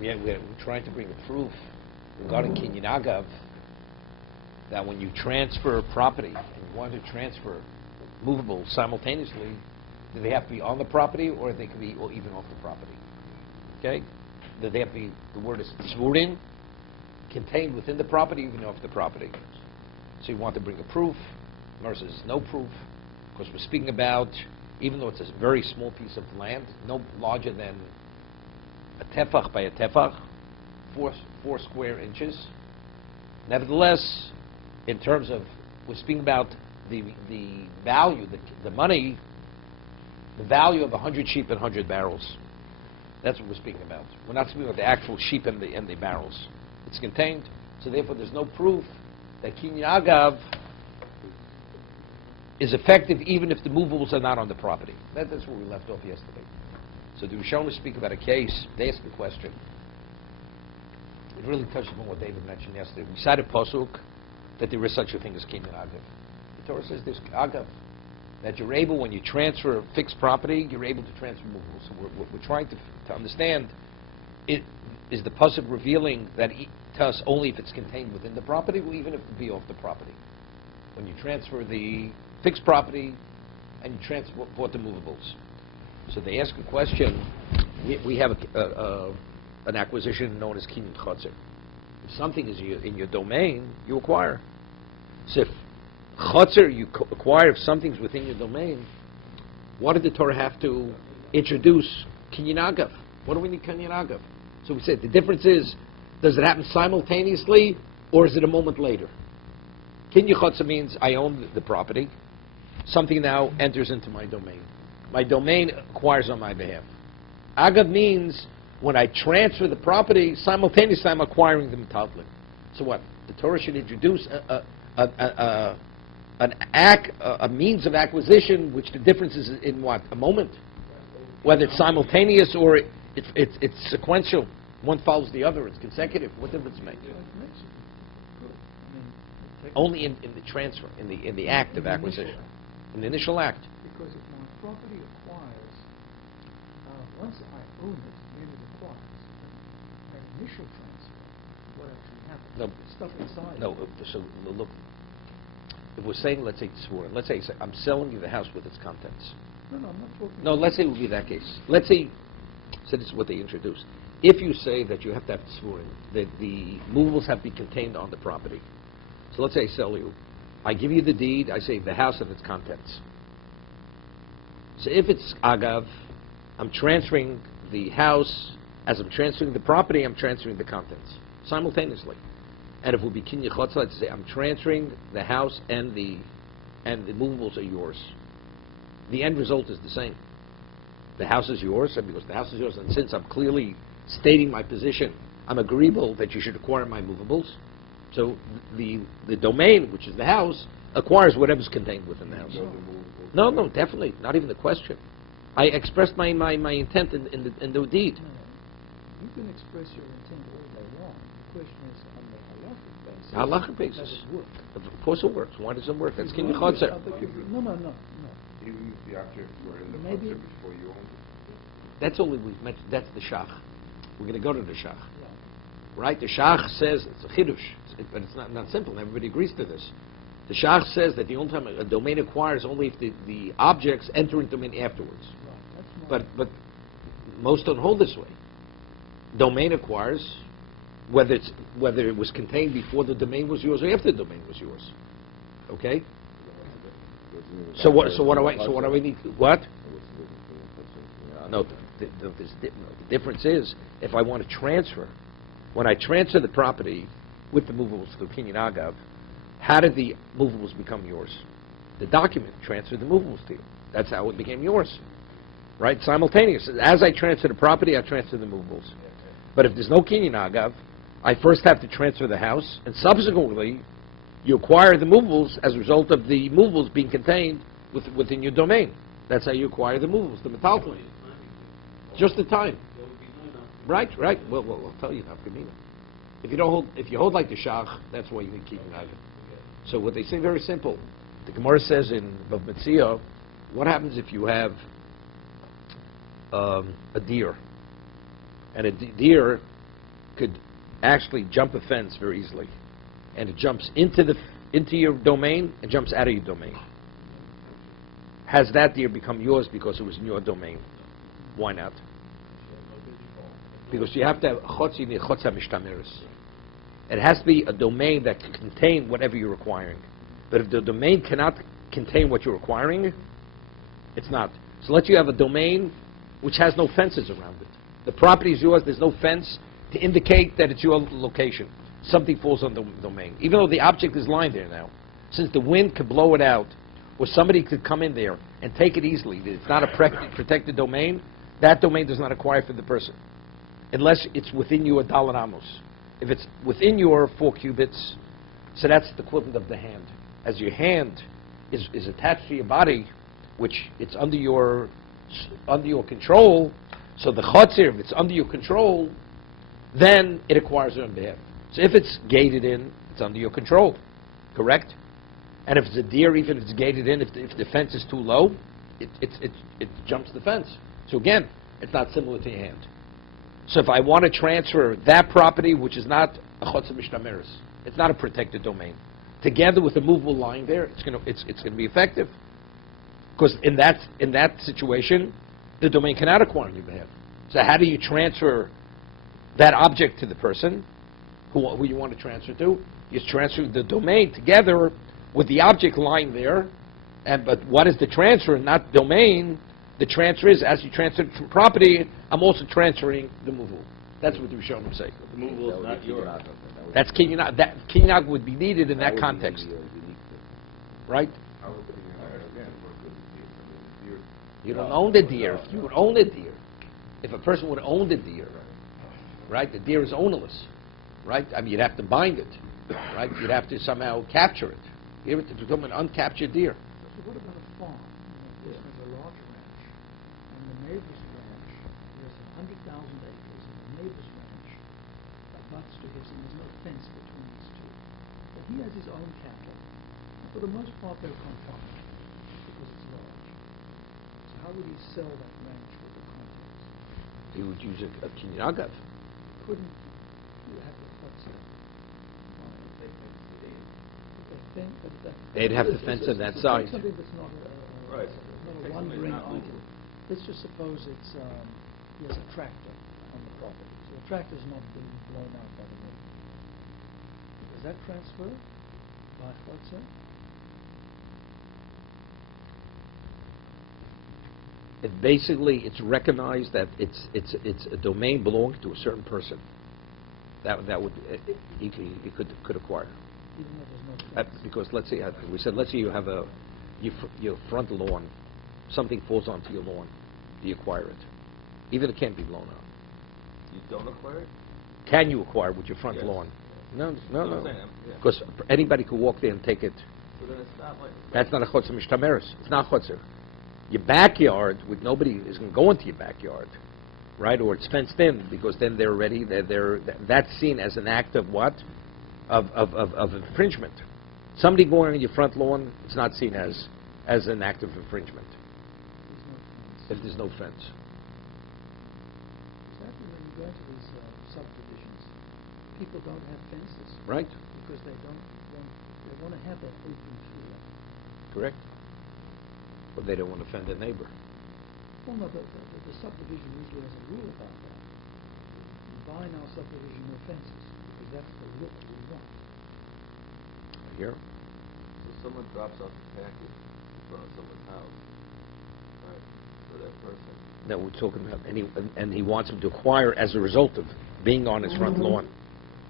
we're trying to bring a proof regarding Kinyan Agav that when you transfer property and you want to transfer movables simultaneously, do they have to be on the property or they could be even off the property? Okay? Do they have to be, the word is tzvurin, contained within the property, even off the property. So you want to bring a proof versus no proof, because we're speaking about, even though it's a very small piece of land, no larger than a tefach by a tefach, 4 square inches. Nevertheless, in terms of, we're speaking about the value, the money, the value of 100 sheep and 100 barrels. That's what we're speaking about. We're not speaking about the actual sheep and the barrels. It's contained, so therefore there's no proof that Kinyan Agav is effective even if the movables are not on the property. That's where we left off yesterday. So the Rishonim speak about a case, they ask a question. It really touches on what David mentioned yesterday. We cited Pasuk that there is such a thing as Kinyan Agav. The Torah says there's Agav, that you're able, when you transfer fixed property, you're able to transfer movables. So we're trying to understand, is the Pasuk revealing that to us only if it's contained within the property, or even if it be off the property? When you transfer the fixed property and you transport the movables. So they ask a question. We have an acquisition known as Kinyan Chotzer. If something is in your domain, you acquire. So if Chotzer, you acquire if something's within your domain, why did the Torah have to introduce Kinyan Agav? What do we need Kinyan Agav? So we said the difference is, does it happen simultaneously or is it a moment later? Kinyan Chotzer means I own the property. Something now enters into my domain. My domain acquires on my behalf. Agav means when I transfer the property, simultaneously I'm acquiring the metaltalin. So what? The Torah should introduce a means of acquisition, which the difference is in what? A moment. Whether it's simultaneous or it's sequential. One follows the other. It's consecutive. What difference does it make? Only in the transfer, in the act of acquisition. In the initial act. Because if my property acquires, once I own it, then it acquires. An initial transfer, what actually happens? No. Stuff inside. No, so look, if we're saying, let's say I'm selling you the house with its contents. No, I'm not talking. No, let's say it would be that case. Let's say, so this is what they introduced. If you say that you have to have tzvurim, that the movables have to be contained on the property. So let's say I sell you. I give you the deed, I say the house and its contents. So if it's Agav, I'm transferring the house, as I'm transferring the property, I'm transferring the contents, simultaneously. And if it would be Kinyan Chotzer, I'd say I'm transferring the house and the movables are yours. The end result is the same. The house is yours, and because the house is yours, and since I'm clearly stating my position, I'm agreeable that you should acquire my movables. So the domain, which is the house, acquires whatever's contained within the house. No, definitely, not even the question. I expressed my intent in the deed. You can express your intent all day long. The question is on the halachic basis. Halachic basis. Does it work? Of course it works. Why does it work? That's Kinyan Chotzer. No. Even if the object were in the Maybe. Chotzer before you owned it. That's all we've mentioned. That's the shach. We're going to go to the shach. Right? The shach says it's a chidush, but it's not simple. And everybody agrees to this. The shach says that the only time a domain acquires only if the objects enter into domain afterwards. But most don't hold this way. Domain acquires whether it was contained before the domain was yours or after the domain was yours. Okay? So what do I need? What? No, the difference is if I want to transfer, when I transfer the property with the movables to Kinyan Agav, how did the movables become yours? The document transferred the movables to you. That's how it became yours. Right? Simultaneous. As I transfer the property, I transfer the movables. But if there's no Kinyan Agav, I first have to transfer the house, and subsequently, you acquire the movables as a result of the movables being contained within your domain. That's how you acquire the movables, the metaltalin. Just the time. Right. Well, I'll tell you now, if you hold like the shach, that's why you need Kinyan Agav. So what they say very simple. The Gemara says in Bava Metzia, what happens if you have a deer, and a deer could actually jump a fence very easily, and it jumps into your domain and jumps out of your domain, has that deer become yours because it was in your domain? Why not? Because you have to have chotzi mishtameres. It has to be a domain that can contain whatever you're requiring. But if the domain cannot contain what you're requiring, it's not. So let you have a domain which has no fences around it. The property is yours, there's no fence to indicate that it's your location. Something falls on the domain. Even though the object is lying there now, since the wind could blow it out, or somebody could come in there and take it easily, it's not a protected domain, that domain does not acquire for the person. Unless it's within your dalan amos. If it's within your 4 cubits, so that's the equivalent of the hand. As your hand is attached to your body, which it's under your control, so the chotzir, if it's under your control, then it acquires it on behalf. So if it's gated in, it's under your control, correct? And if it's a deer, even if it's gated in, if the fence is too low, it jumps the fence. So again, it's not similar to your hand. So if I want to transfer that property, which is not a chotzer mishtameres, it's not a protected domain, together with a movable line there, it's going to be effective. Because in that situation, the domain cannot acquire on your behalf. So how do you transfer that object to the person who you want to transfer to? You transfer the domain together with the object lying there. But what is the transfer, not domain? The transfer is, as you transfer the property, I'm also transferring the movable. That's what the Rishonim say. The movable is not yours. That's kinyan. That kinyan would be needed in that context, right? You don't own the deer. If you would own the deer, if a person would own the deer, right? The deer is ownerless, right? I mean, you'd have to bind it, right? You'd have to somehow capture it. Give it to become an uncaptured deer. So what about a farm? This is a large ranch, and the neighbor's ranch, there's 100,000 acres, and the neighbor's ranch abuts to his, and there's no fence between these two. But he has his own cattle, and for the most part they're confined, because it's large. So how would he sell that ranch with the contents? He would use a kinyan agav. Couldn't you have the chutzah? They'd have to fence on that side. Something that's not a one-ring item. Let's just suppose it's he has a tractor on the property. So the tractor's not being blown out by the wind. Does that transfer by chutzah? It's recognized that it's a domain belonging to a certain person. That would he could acquire. Even though there's no fence? Because let's say you have your front lawn, something falls onto your lawn, do you acquire it? Even it can't be blown out. You don't acquire it? Can you acquire with your front Yes. lawn? No. Yeah. Because anybody could walk there and take it. So then it's not like... That's not a chotzer mishtameres. It's not chotzer. Your backyard, with nobody is going to go into your backyard, right? Or it's fenced in, because then they're ready. That's seen as an act of what? Of infringement. Somebody going on your front lawn, it's not seen as an act of infringement if there's no fence. Exactly, when you go into these subdivisions, people don't have fences. Right? Because they want to have that open field. Correct. But they don't want to offend their neighbor. Well, no, the subdivision usually has a rule about that. You buy in our subdivision no fences, because that's the look we want. Here? If someone drops off a package in front of someone's house, right, for that person... That we're talking about, and he wants him to acquire as a result of being on his front lawn.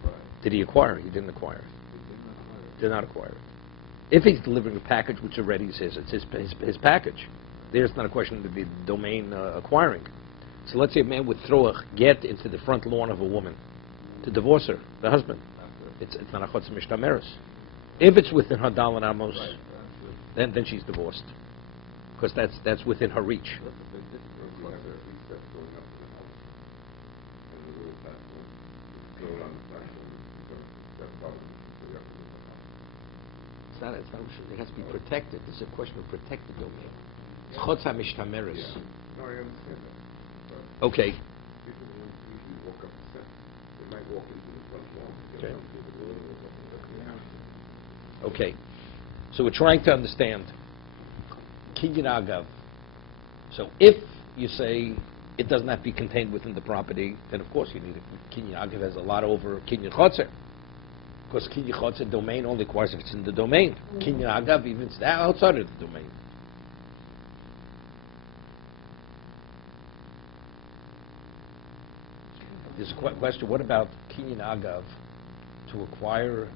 Right. Did he acquire? He didn't acquire it. He did not acquire it. Did not acquire it. If he's delivering a package which already is his, it's his package. There's not a question of the domain acquiring. So let's say a man would throw a get into the front lawn of a woman to divorce her, the husband. It's not a chotzer mishtameres. If it's within her dalan amos, Right. then she's divorced, because that's within her reach. That's a big difference. We have a recess going up to the house, and the little platform, go on the platform, because that's part of the we have to do the house. It's not, it has to be protected. This is a question of protected domain. It's chotzer mishtameres. Yeah. No, I understand that. But Okay. people don't usually walk up the steps. They might walk Okay. Okay. So we're trying to understand kinyan agav. So if you say it does not be contained within the property, then of course you need it. Kinyan agav has a lot over kinyan chotzer. Because kinyan chotzer domain only requires if it's in the domain. Kinyan agav, even if it's outside of the domain. There's a question, what about kinyan agav to acquire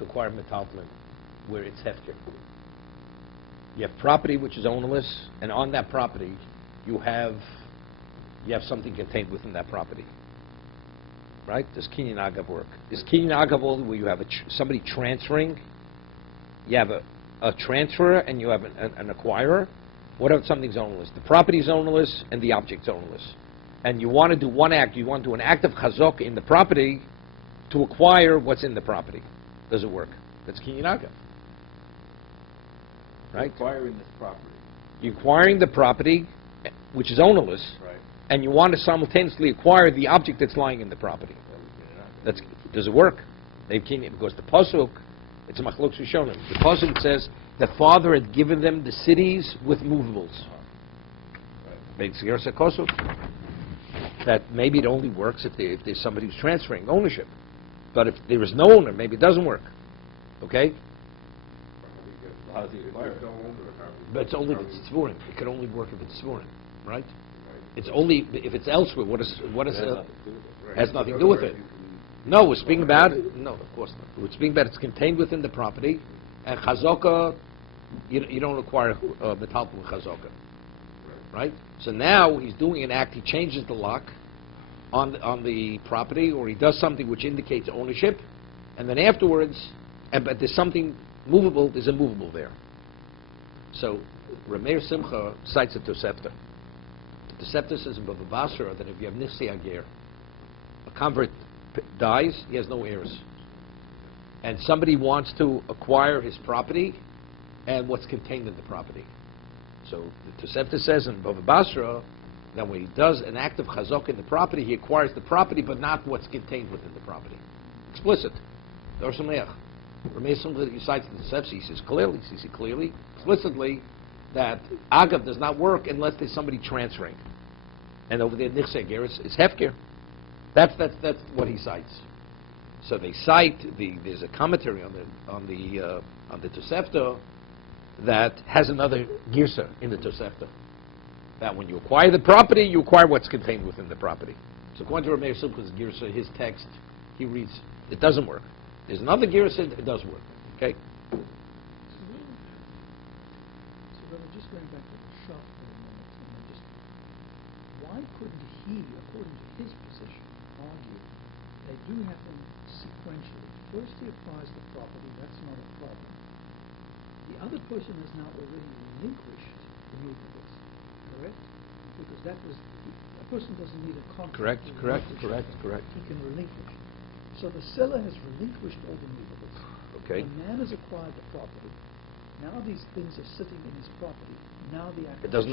metaltalin where it's hefker? You have property which is ownerless, and on that property you have something contained within that property. Right? Does kinyan agav work? Is kinyan agav only where you have somebody transferring? You have a transferor and you have an acquirer? What if something's ownerless? The property is ownerless and the object's ownerless. And you want to do one act. You want to do an act of chazok in the property to acquire what's in the property. Does it work? That's kinyan agav. Right? Acquiring this property. You're acquiring the property, which is ownerless, Right. and you want to simultaneously acquire the object that's lying in the property. Does it work? Because the pasuk, it's a machlok rishonim. The pasuk says the father had given them the cities with movables. That maybe it only works if there's somebody who's transferring ownership. But if there is no owner, maybe it doesn't work. Okay? How does he acquire it? But it's only if it's tzvurim. It can only work if it's tzvurim, right? It's only if it's elsewhere. What is has nothing to do with it. No, we're speaking about it. No, of course not. We're speaking about it's contained within the property, and chazaka, you don't acquire metaltalin with chazaka, right? So now he's doing an act. He changes the lock on the property, or he does something which indicates ownership, and then afterwards, but there's something movable. There's a movable there. So Rameir Simcha cites a Tosefta. The Tosefta says in Bava Basra that if you have Nifsi Ager, a convert dies, he has no heirs. And somebody wants to acquire his property and what's contained in the property. So the Tosefta says in Bava Basra that when he does an act of chazok in the property, he acquires the property but not what's contained within the property. Explicit. Rameir Simcha cites the Tosefta, he says clearly, explicitly, that agav does not work unless there's somebody transferring. And over there, Nifsi Ager is hefker. That's what he cites. So they cite there's a commentary on the Tosefta that has another girsa in the Tosefta. That when you acquire the property, you acquire what's contained within the property. So according to Rameir Simcha's girsa, his text, he reads, it doesn't work. There's another girsa, it does work. Okay? So we're just going back to the shop for a moment, and just why couldn't he, according to his position, argue they do happen sequentially? First he acquires the property, that's not a problem. The other person has now already relinquished the movables, correct? Because that was, a person doesn't need a contract. Correct. He can relinquish. So the seller has relinquished all the movables. Okay. The man has acquired the property. Now these things are sitting in his property. Now the acquisition. It doesn't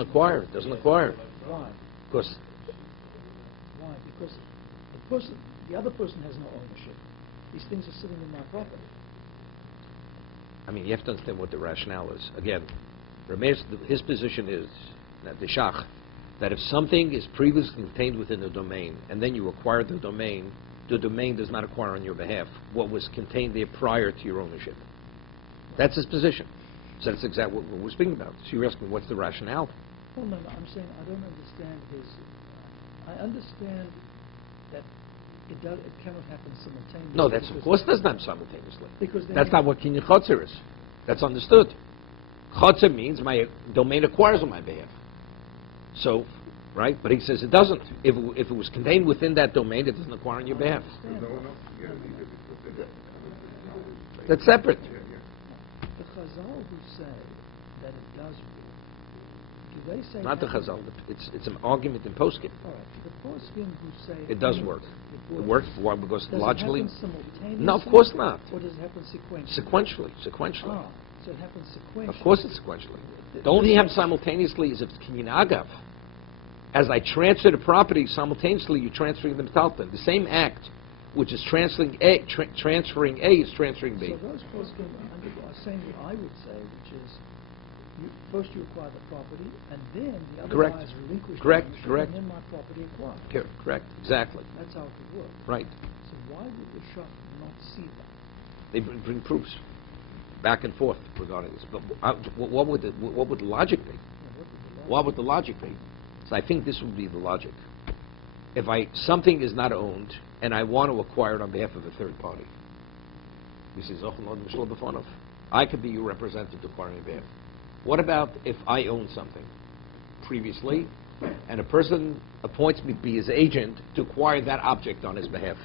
acquire. Why? Because Why? Because the other person has no ownership. These things are sitting in my property. I mean, you have to understand what the rationale is. Again, his position is that the shach, that if something is previously contained within the domain, and then you acquire the domain does not acquire on your behalf what was contained there prior to your ownership. That's his position. So that's exactly what we're speaking about. So you're asking, what's the rationale? Well, no, I'm saying I don't understand his. I understand that it cannot happen simultaneously. No, of course it doesn't happen simultaneously. Because that's not what kinyan chotzer is. That's understood. Chotzer means my domain acquires on my behalf. So, right? But he says it doesn't. If it was contained within that domain, it doesn't acquire on your behalf. That's separate. The Chazal who say that it does work, do they say Not the that Chazal. It's an argument in poskim. All right, the poskim who say It does work. It works. Why? Because Does logically. it happen simultaneously? No, of course not. Or does it happen sequentially? Sequentially. Ah, so it happens sequentially. Of course it's sequentially. The only thing happens simultaneously is if it's kinyan agav. As I transfer the property, simultaneously you're transferring the metalton. The same act, which is transferring A, is transferring B. So those first are saying what I would say, which is, first you acquire the property, and then the other Correct. guy is relinquished Correct, ownership, correct. and then my property acquired. Correct, exactly. That's how it would work. Right. So why would the shop not see that? They bring proofs back and forth regarding this. But what would the logic be? What would the logic be? So I think this would be the logic. If something is not owned and I want to acquire it on behalf of a third party, this is I could be your representative to acquire it on behalf. What about if I own something previously and a person appoints me to be his agent to acquire that object on his behalf,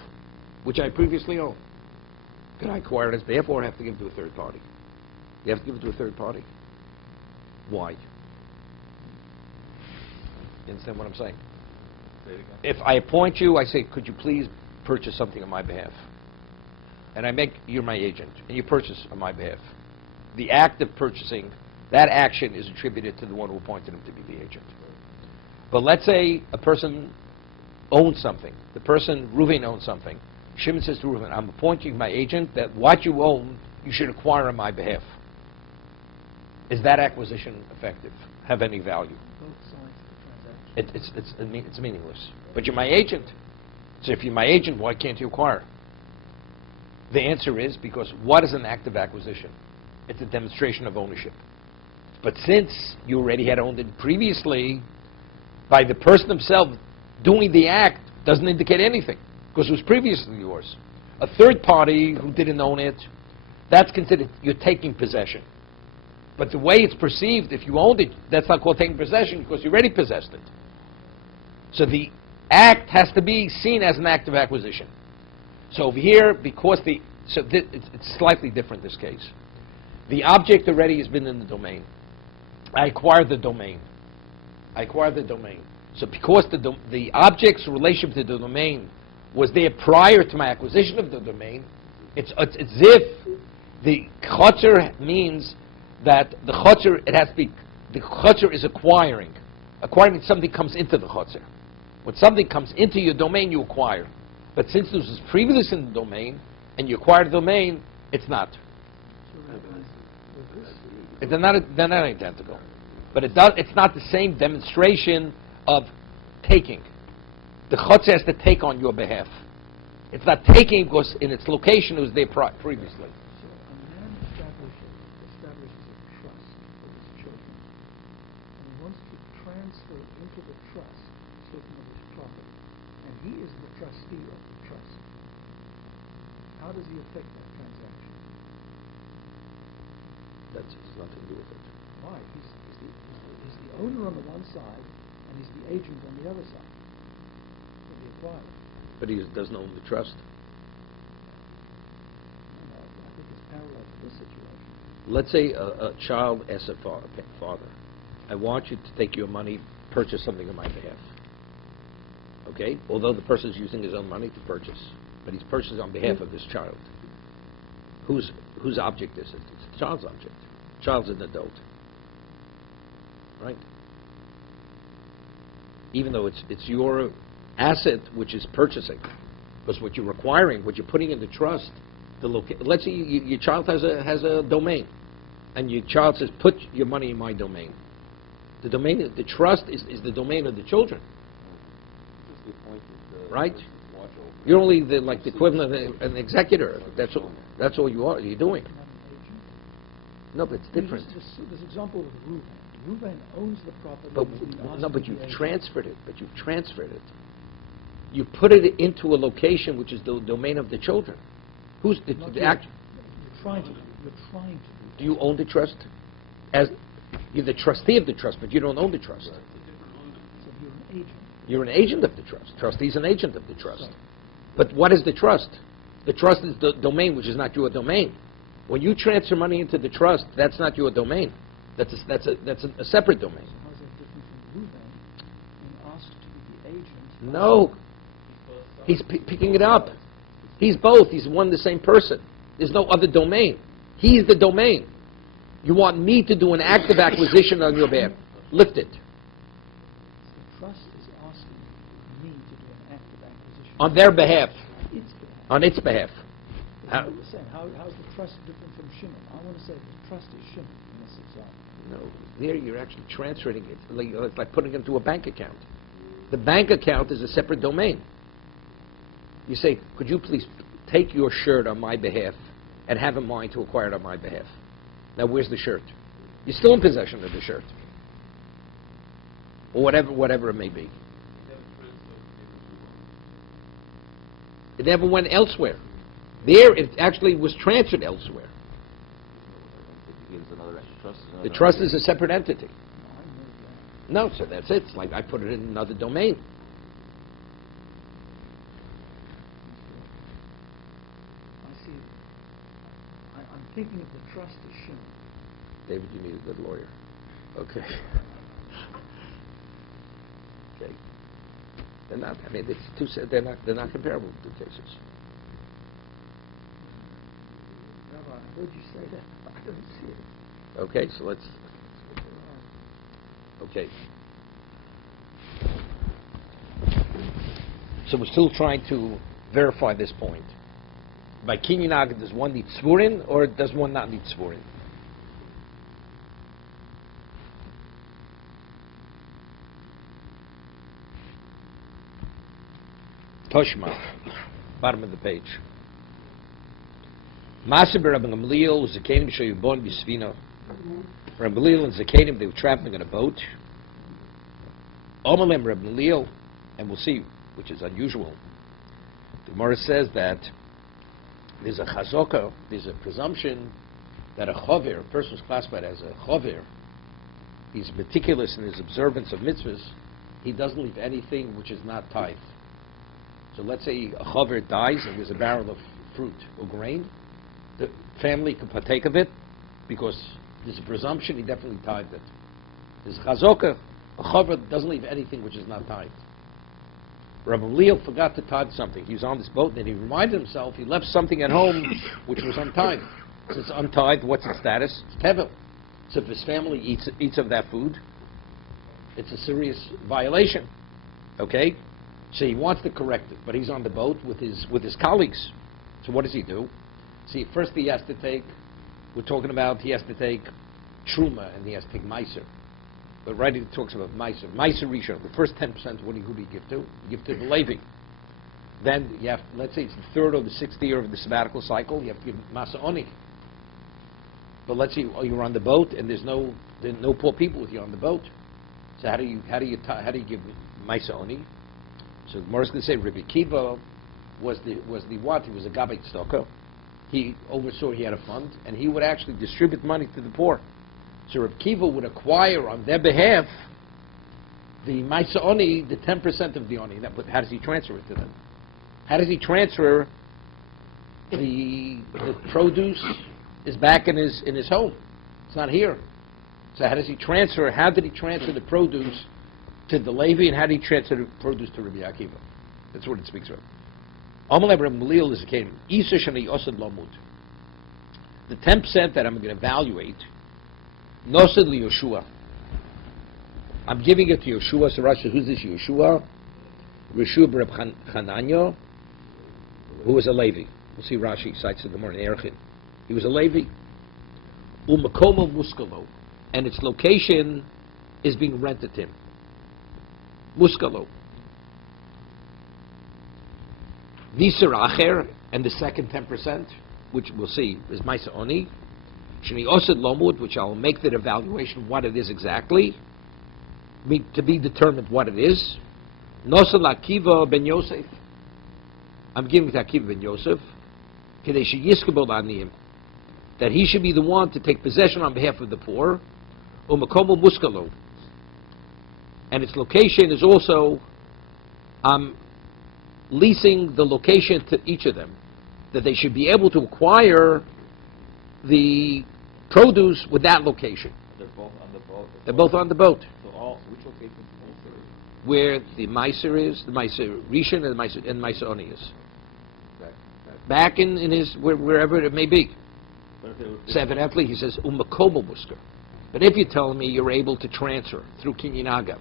which I previously owned? Can I acquire it on his behalf or have to give it to a third party? You have to give it to a third party. Why? You understand what I'm saying? If I appoint you, I say, could you please purchase something on my behalf? And you're my agent, and you purchase on my behalf. The act of purchasing, that action is attributed to the one who appointed him to be the agent. But let's say a person owns something. The person, Reuven, owns something. Shimon says to Reuven, I'm appointing my agent that what you own, you should acquire on my behalf. Is that acquisition effective? Have any value? Both sides of the transaction. It's meaningless. But you're my agent. So if you're my agent, why can't you acquire? The answer is because what is an act of acquisition? It's a demonstration of ownership. But since you already had owned it previously, by the person himself doing the act doesn't indicate anything because it was previously yours. A third party who didn't own it, that's considered you're taking possession. But the way it's perceived, if you owned it, that's not called taking possession because you already possessed it. So the act has to be seen as an act of acquisition. So over here, it's slightly different this case. The object already has been in the domain. I acquired the domain. So because the object's relationship to the domain was there prior to my acquisition of the domain, it's as if the chotzer means that the chotzer is acquiring. Acquiring means something comes into the chotzer. When something comes into your domain, you acquire. But since this was previously in the domain, and you acquired the domain, it's not. They're not identical. But it's not the same demonstration of taking. The chotzer has to take on your behalf. It's not taking because in its location it was there previously. So a man establishes a trust for his children, and he wants to transfer into the trust certain of his property, and he is the trustee of the trust. How does he affect that transaction? That's nothing to do with it. Why? He's the owner on the one side, and he's the agent on the other side. So he acquired. But he doesn't own the trust. I think it's parallel to this situation. Let's say a child asks a father, I want you to take your money, purchase something on my behalf. Okay? Although the person is using his own money to purchase, but he's purchasing on behalf of this child. Whose object is it? It's the child's object. The child's an adult. Right? Even though it's your asset which is purchasing. Because what you're requiring, what you're putting into trust, let's say your child has a domain, and your child says, put your money in my domain. The trust is the domain of the children. Right? You're only the equivalent of an executor. That's all you are. You're doing. Not an agent. No, but it's different. This example of Reuven. Reuven owns the property. But you've transferred it. You put it into a location which is the domain of the children. Who's the act? You're trying to do. Do you own the trust? You're the trustee of the trust, but you don't own the trust. So you're an agent. You're an agent of the trust. Trustee's an agent of the trust. But what is the trust? The trust is the domain, which is not your domain. When you transfer money into the trust, that's not your domain. That's a separate domain. So how's that different from Reuven being asked to be the agent? No. He's picking it up. He's both. He's one and the same person. There's no other domain. He's the domain. You want me to do an act of acquisition on your behalf. Lift it. trust is asking me to do an act of acquisition. On their behalf. Its behalf. On its behalf. How is the trust different from Shimon? I want to say the trust is Shimon in this example. No, there you're actually transferring it. It's like putting it into a bank account. The bank account is a separate domain. You say, could you please take your shirt on my behalf and have in mind to acquire it on my behalf? Now, where's the shirt? You're still in possession of the shirt. Or whatever it may be. It never went elsewhere. There, it actually was transferred elsewhere. The trust is a separate entity. No, so that's it. It's like I put it in another domain. I see. I'm thinking of the trust as Shimon. David, you need a good lawyer. Okay. Okay. They're not. I mean, it's two. They're not comparable, the two cases. Rabbi, I heard you say that. I don't see it. Okay, so let's. Okay. So we're still trying to verify this point. By kinyan, does one need tzvurin or does one not need tzvurin? Toshma, bottom of the page. Maaseh Rabbi Gamliel, Zakenim Sheyubon B'Svina. Rabbi Gamliel and Zakenim, they were traveling on a boat. Omalem Rabbi Gamliel, and we'll see, which is unusual. The Gemara says that there's a chazokah, there's a presumption that a chover, a person who's classified as a chover, he's meticulous in his observance of mitzvahs, he doesn't leave anything which is not tithe. So let's say a chover dies and there's a barrel of fruit or grain, the family can partake of it because there's a presumption he definitely tithed it. There's chazokah, a chover doesn't leave anything which is not tithed. Rabbi Leo forgot to tithe something. He was on this boat and he reminded himself he left something at home which was untithed. So it's untithed, what's its status? It's tevel. So if his family eats of that food, it's a serious violation. Okay? So he wants to correct it, but he's on the boat with his colleagues. So what does he do? See, first he has to take, we're talking about he has to take truma and he has to take meiser. But right, he talks about meiser. Meiser rishon, the first 10%, who do you give to? You give to the Levi. Then you have, let's say it's the third or the sixth year of the sabbatical cycle, you have to give masa oni. But let's say you're on the boat and there's no poor people with you on the boat. So how do you give masa oni? So the Gemara is going to say Rabbi Kiva was the what? He was a gabbai tzedakah. He oversaw, he had a fund, and he would actually distribute money to the poor. So Rabbi Kiva would acquire on their behalf the Maisa Oni, the 10% of the Oni. How does he transfer it to them? How does he transfer the produce is back in his home? It's not here. So how did he transfer the produce to the Levi, and how did he transfer the produce to Rabbi Akiva? That's what it speaks about. Amalei Rabbi Gamliel is a case. The 10% that I'm going to evaluate, Nosed li Yoshua. I'm giving it to Yoshua. So Rashi, who's this Yoshua? Reshua Reb Chananya, who was a Levi. We'll see Rashi cites in the morning. Erchin. He was a Levi. Umakomo Muskalo, and its location is being rented to him. Muskalo. Visar Acher, and the second 10%, which we'll see, is Maisa Oni. Shani Osed Lomud, which I'll make the evaluation what it is exactly, to be determined what it is. Nosel Akiva ben Yosef. I'm giving it to Akiva ben Yosef. Kadesh Yiskabod Aniyim. That he should be the one to take possession on behalf of the poor. Umakomo Muskalo. And its location is also, leasing the location to each of them, that they should be able to acquire the produce with that location. They're both on the boat. They're both on the boat. So which location is closer? Where the Meiser is, the Meiser Rishon and Meiser Oni is. Back in his, wherever it may be. So evidently he says, Umakomo Musker. But if you tell me you're able to transfer through Kinyanaga,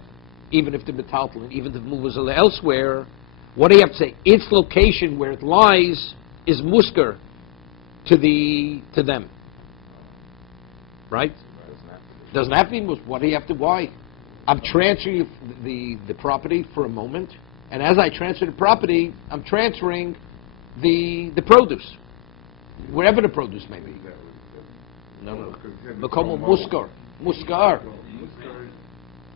even if the metaltalin, even if the move was elsewhere, what do you have to say? Its location where it lies is musker to them. Right? Doesn't have to be musker. What do you have to? Why? I'm transferring the property for a moment, and as I transfer the property, I'm transferring the produce, wherever the produce may be. No. Makom muskar. Muskar.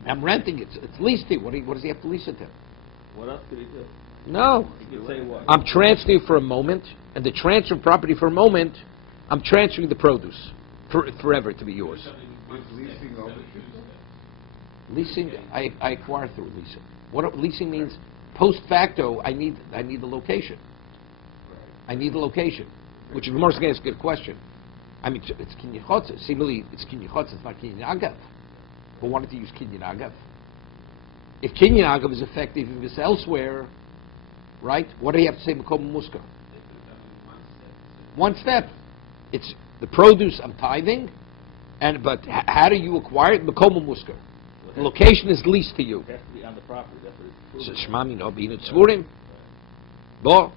I'm renting it. It's leased to. What does he have to lease it to? What else could he do? No. He could say what? I'm transferring for a moment, and the transfer of property for a moment, I'm transferring the produce forever to be yours. Is leasing ownership? Leasing, I acquire through leasing. What leasing means, post facto, I need the location. I need the location, which is more going to ask a good question. I mean, it's kinyan chotzer. Seemingly, it's kinyan chotzer. It's not kinyan agav. But wanted to use kinyan agav. If kinyan agav is effective if it's elsewhere, right? What do you have to say? Makom muska. One step. It's the produce I'm tithing, but how do you acquire it? Makom muska. The location is leased to you. It has to be on the property. That's what it's So shmami no b'inut tzvurim. Bo.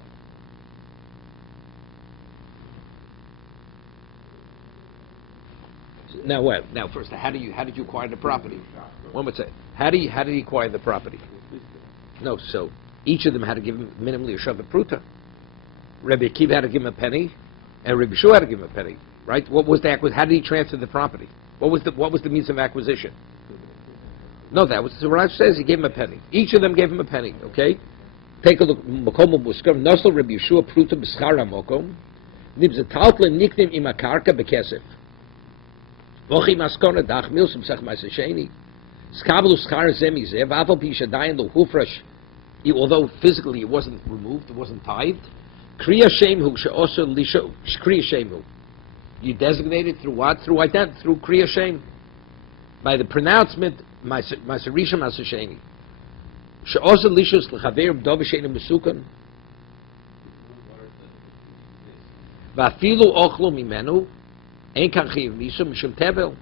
Now what? Now first, how did you acquire the property? One would say, how did he acquire the property? No, so each of them had to give him minimally a shavat pruta. Rabbi Akiva had to give him a penny, and Rabbi Shua had to give him a penny. Right? What was the acquisition? How did he transfer the property? What was the means of acquisition? No, that was the Rav says he gave him a penny. Each of them gave him a penny. Okay, take a look. Makom muskar nosel Rabbi Yeshua pruta b'schar hamokom nibzetaltlen niknim im akarka bekesef. Vochi maskona dach mil sumsach ma'aseh skabelu schar zemize v'aval pi shadayin lo hufresh. Although physically it wasn't removed, it wasn't tithed. Kriya shemhu she'osa lisho kriya shemhu. You designate it through what? Through identity, through kriya shem. By the pronouncement, Maserisha Masasheni. She'osa lishos l'chaver b'dov she'enu mesukan. Va'afilu ochlo mimenu ein kan chiv misu mishum tevel.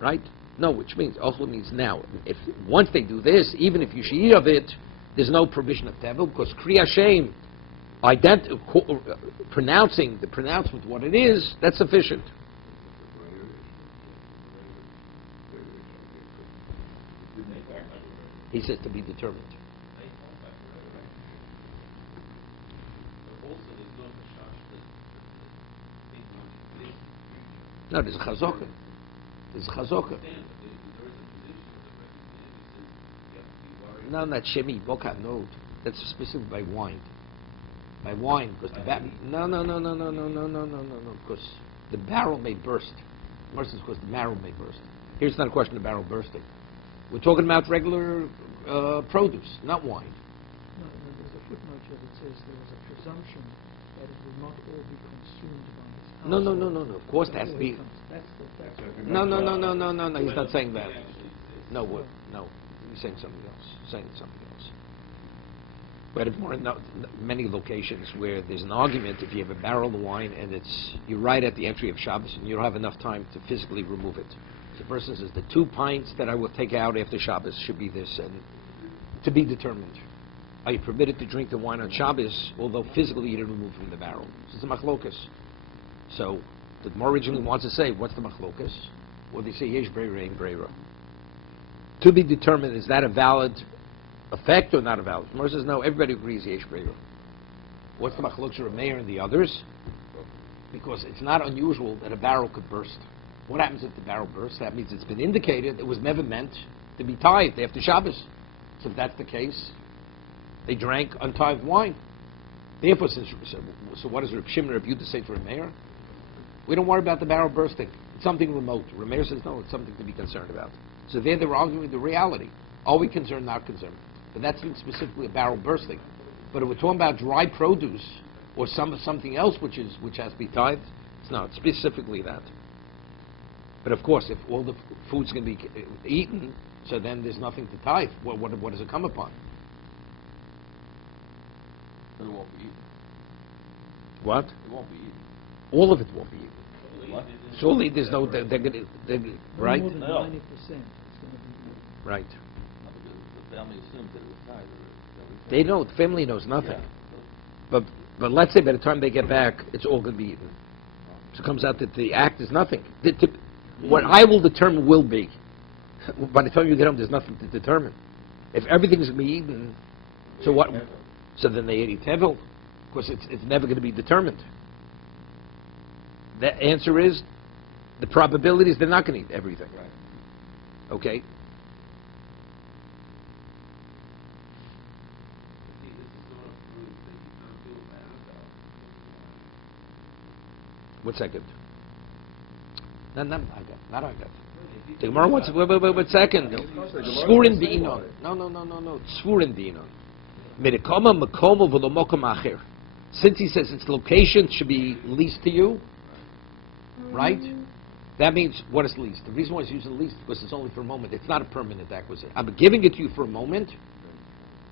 Right? No, which means ochlo means now. If once they do this, even if you should eat of it, there's no provision of tevel because kriya shem, pronouncing the pronouncement what it is, that's sufficient. He says to be determined. No, there's a chazokah. There's a chazokah. No, not shemi, boka, no. That's specific by wine. By wine, because the no, because the barrel may burst. Mercy, because the barrel may burst. Here's not a question of barrel bursting. We're talking about regular produce, not wine. No, there's a footnote here that says there was a presumption that it will not all be consumed by its household. No. Of course, it has to be. No. He's not saying that. No. He's saying something else. But if more many locations where there's an argument, if you have a barrel of wine and you're right at the entry of Shabbos and you don't have enough time to physically remove it. The person says the 2 pints that I will take out after Shabbos should be this, and to be determined. Are you permitted to drink the wine on Shabbos, although physically you didn't remove it from the barrel? This is a machlokas. So the Gemara originally wants to say, what's the machlokas? Well, they say yesh breira ein breira. To be determined, is that a valid effect or not a valid? The Gemara says no. Everybody agrees yesh breira. What's the machlokas of Meir and the others? Because it's not unusual that a barrel could burst. What happens if the barrel bursts? That means it's been indicated it was never meant to be tithed after Shabbos. So if that's the case, they drank untithed wine. Therefore, so what does Reb Shimon Reb Yehuda say to Rameir? We don't worry about the barrel bursting. It's something remote. Rameir says no, it's something to be concerned about. So there they were arguing the reality. Are we concerned, not concerned? But that's specifically a barrel bursting. But if we're talking about dry produce or something else which has to be tithed, it's not specifically that. But of course, if all the food's going to be eaten, so then there's nothing to tithe. What does it come upon? It won't be eaten. What? It won't be eaten. All of it won't be eaten. What? Surely there's no, they're right? More than 90% is going to be Right. Because the family assumes that it was tied already. They know, the family knows nothing. Yeah. But let's say by the time they get back, it's all going to be eaten. So it comes out that the act is nothing. What I will determine will be. By the time you get home, there's nothing to determine. If everything's going to be eaten, so what? So then they eat tevel. Of course, it's never going to be determined. The answer is, the probability is they're not going to eat everything. Right. Okay? One second. No, not I got. The Gemara wants. Wait, second. Svurin di'inon. No. Svurin di'inon. Medikoma makomo v'lo mokom acher. Since he says its location should be leased to you, right? That means, what is leased? The reason why it's using leased is because it's only for a moment. It's not a permanent acquisition. I'm giving it to you for a moment,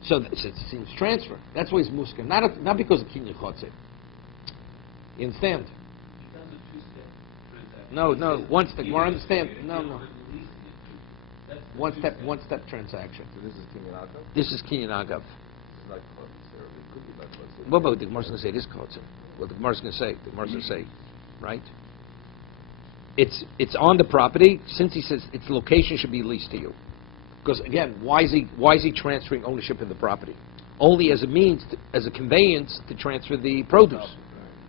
so it seems transfer. That's why it's musker. Not because of kinyan chotze. You understand? No. Once the Gemara understand. No. One step transaction. So this is Kinyan Agav? This is kinyan agav. This is like Chotzer. It could be like Chotzer. What about the Gemara's going to say this chotzer? What the Gemara's going to say, right? It's on the property. Since he says its location should be leased to you, because again, why is he transferring ownership of the property? Only as a means, as a conveyance to transfer the produce,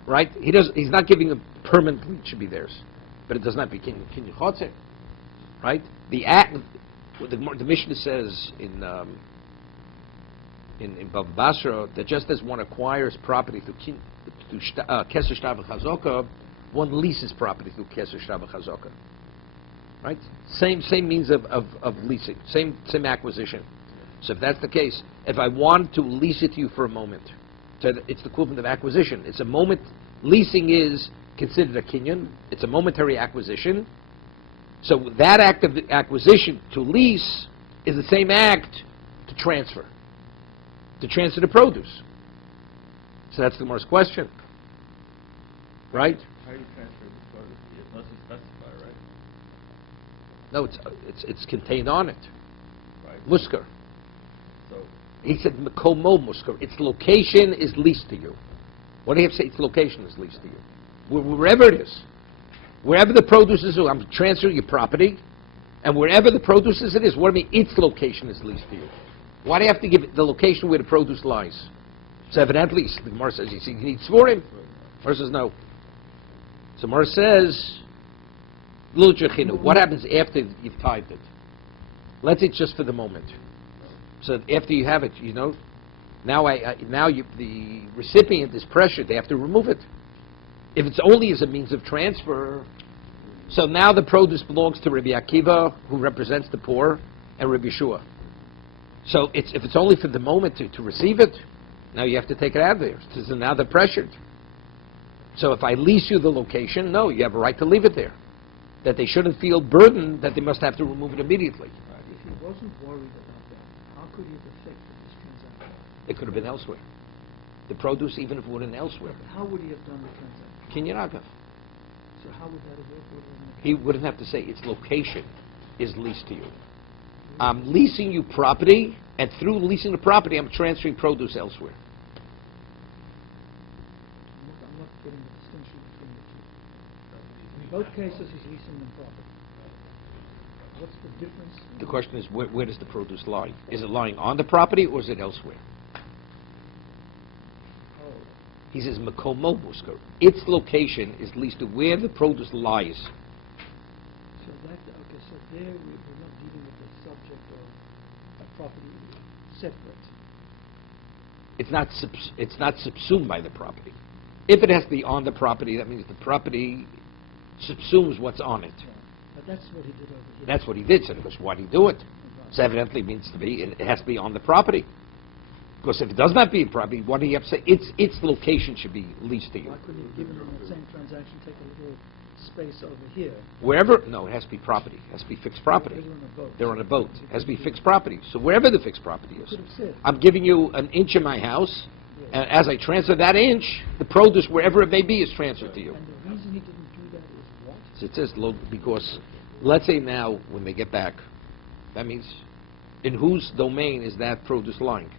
right? He's not giving a permanently it should be theirs, but it does not be kinyan chotzer, right? The Mishnah says in Bava Basra that just as one acquires property through keser shtar v'chazaka, one leases property through keser shtar v'chazaka. Right? Same means of leasing, same acquisition. So if that's the case, if I want to lease it to you for a moment, so it's the equivalent of acquisition. It's a moment. Leasing is considered a kinyan. It's a momentary acquisition. So that act of the acquisition to lease is the same act to transfer the produce. So that's the Gemara's question, right? How do you transfer the produce? It must specify, right? No, it's contained on it. Right. Musker. So He said Mekomo Musker. Its location is leased to you. What do you have to say? Its location is leased to you. Wherever it is. Wherever the produce is, I'm transferring your property, and wherever the produce is, it is. What do I mean? Its location is leased to you. Why do you have to give it the location where the produce lies? So evidently, the Gemara says, you need Svurim. Gemara says no. So Gemara says, what happens after you've tithed it? Let's say it's just for the moment. So after you have it, now the recipient is pressured. They have to remove it. If it's only as a means of transfer, so now the produce belongs to Rabbi Akiva, who represents the poor, and Rabbi Yeshua. So if it's only for the moment to receive it, now you have to take it out of there. So now they're pressured. So if I lease you the location, no, you have a right to leave it there. That they shouldn't feel burdened that they must have to remove it immediately. If he wasn't worried about that, how could he have effected this transaction? It could have been elsewhere. The produce, even if it would have been elsewhere. But how would he have done the transaction? Kinyan agav. So how would that have worked? He wouldn't have to say its location is leased to you. I'm leasing you property, and through leasing the property, I'm transferring produce elsewhere. I'm not getting the distinction between the two. In both cases, he's leasing them property. What's the difference? The question is, where does the produce lie? Is it lying on the property, or is it elsewhere? Oh, He says, Mekomo Musker. Its location is leased to where the produce lies. so there we're not dealing with the subject of a property separate. It's not subsumed by the property. If it has to be on the property, that means the property subsumes what's on it. Yeah. But that's what he did over here. That's what he did. So because why did he do it? So evidently means it has to be on the property. Because if it does not be a property, what do you have to say? Its location should be leased to you. Why couldn't he have given him that same transaction, take a little space over here? Wherever, no, it has to be property. It has to be fixed property. They're on a boat. They're on a boat. It has to be fixed property. So wherever the fixed property is. Could have said. I'm giving you an inch in my house, and as I transfer that inch, the produce, wherever it may be, is transferred to you. And the reason he didn't do that is what? So it says, because let's say now, when they get back, that means In whose domain is that produce lying?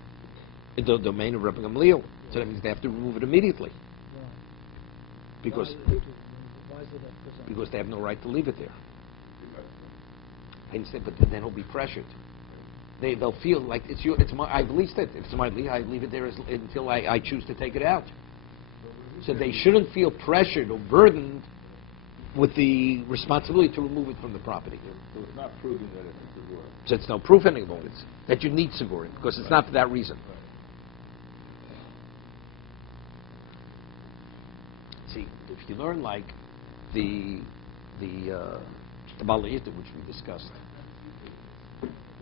In the domain of Rabbi Gamliel. So that means they have to remove it immediately. Right. Because Why is it a presumption? because they have no right to leave it there. I understand, but then he'll be pressured. They'll feel like it's my. I've leased it. If it's my lease, I leave it there until I choose to take it out. So they shouldn't feel pressured or burdened with the responsibility to remove it from the property. So it's not proving that it's a Segura. So it's no proof anymore. It's that you need Segurim, because it's not for that reason. See, if you learn like the Balayita, which we discussed,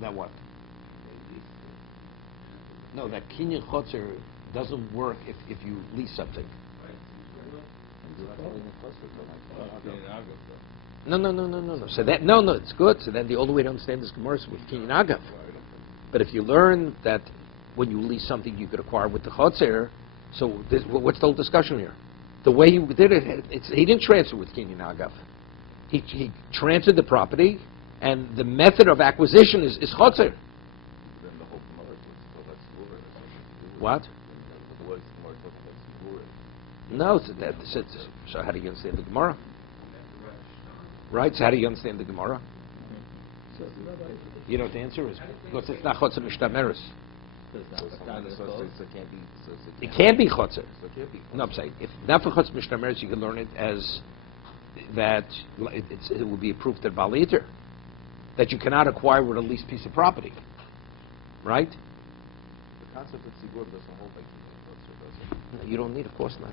that what? No, that Kinyan Chotzer doesn't work if you lease something. No. So that no, it's good. So then the only way to understand this Gemara is with Kinyan Agav. But if you learn that when you lease something you could acquire with the Chotzer, so what's the whole discussion here? The way he did it, he didn't transfer with Kinyan Agav. He transferred the property, and the method of acquisition is Chotzer. Then the whole Gemara talks about Segura. What? The way Gemara talks about Segura. No, so how do you understand the Gemara? Right, so how do you understand the Gemara? So, Rabbi, You know what the answer is? Because it's not Chotzer Mishtameres. It can't be Chotzer. No, I'm saying, if not for Chotzer Mishtameres, you can learn it as that it will be a proof that Baliter, that you cannot acquire with a leased piece of property. Right? The concept of Segura doesn't hold like Chotzer, does it? No, you don't need, of course not.